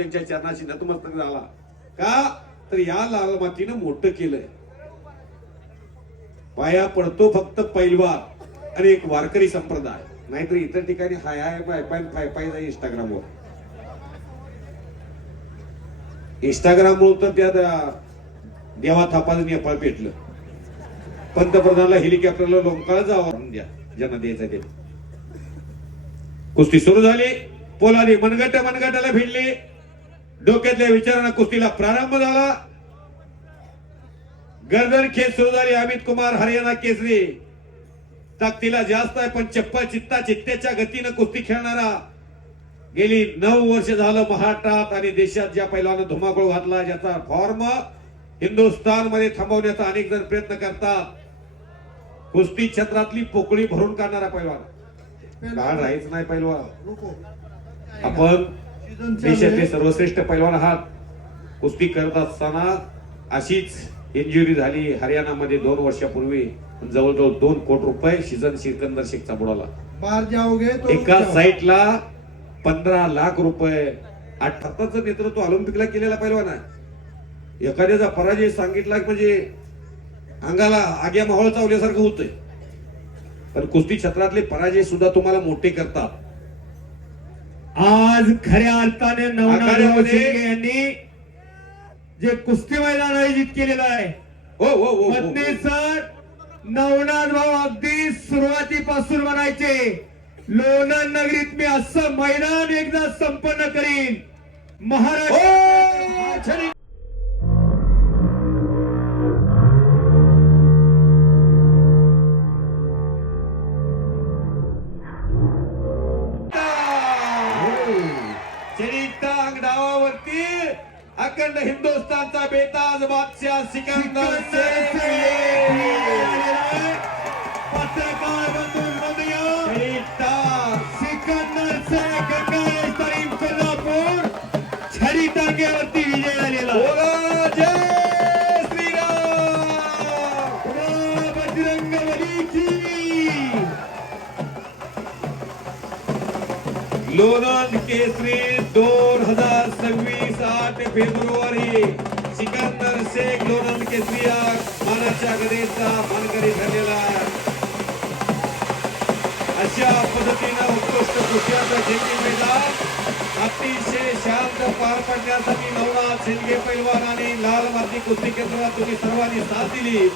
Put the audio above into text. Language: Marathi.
त्यांच्या चरणाशी नतमस्तक झाला का तर या लाल मातीनं मोठं केलंय. पाया पडतो फक्त पैलवान आणि एक वारकरी संप्रदाय, नाहीतर इतर ठिकाणी हाय हाय पाय पाय पाय जाई इंस्टाग्रामवर. इंस्टाग्रामवर तर त्या देवा थापाचं नेपाळ पेटलं. पंतप्रधानाला हेलिकॉप्टरला लोंकाळ जावं द्या ज्यांना द्यायचं ते. कुस्ती सुरू झाली. पोलादी मनगटाला भिडली. डोक्यातल्या विचारांना कुस्तीला प्रारंभ झाला. गर्दन खेच सुरू झाली. अमित कुमार हरियाणा केसरी. ताकदीला जास्त आहे पण चप्पल चित्त्याच्या गतीनं कुस्ती खेळणारा. गेली 9 वर्ष झालं महाराष्ट्रात आणि देशात ज्या पैलवानं धुमाकूळ घातला, ज्याचा फॉर्म हिंदुस्थान मध्ये थांबवण्याचा अनेक जण प्रयत्न करतात. कुस्ती क्षेत्रातली पोकळी भरून काढणारा पैलवान. काळ राहीच नाही पैलवान. आपण देशातले सर्वश्रेष्ठ पैलवान आहात. कुस्ती करत असताना अशीच इंजुरी झाली हरियाणामध्ये 2 वर्षापूर्वी. जवळजवळ 2 कोटी रुपये सीजन सिकंदर शेखचा बुडाला. एका साईटला 15 लाख रुपये. 78चं नेतृत्व ऑलिम्पिकला केलेला पैलवान आहे. एखाद्याचा पराजय सांगितला म्हणजे अंगाला आग्या माहोळ चावल्यासारखं होतंय. पण कुस्ती क्षेत्रातले पराजय सुद्धा तुम्हाला मोठे करतात. आज खऱ्या अर्थाने नवनाथ शिंदे यांनी जे कुस्ती मैदान आयोजित केलेलं आहे, हो सर नवनाथ भाऊ अगदी सुरुवातीपासून म्हणायचे, लोणंद नगरीत मी असं मैदान एकदा संपन्न करीन. महाराष्ट्र डावावरती अखंड हिंदुस्थानचा बेताज बादशाह सिकंदर शेख. पत्रकार बंधू सिकंदर शेख तारीफ कोल्हापूर छडी टांग्यावरती विजय झालेला. जय श्रीराम. बजरंग बलीची. लोणंद केसरी 2026 8 फेब्रुवारी. सिकंदर शेख लोणंद केसरी मानाच्या गदेचा मानकरी ठरलेला. अशा पद्धतीनं उत्कृष्ट कुस्त्याचं जंगी मैदान अतिशय शांत पार पडण्यासाठी नवनाथ शिंदे पैलवान आणि लाल माती कुस्ती केंद्रात तुम्ही सर्वांनी साथ दिली.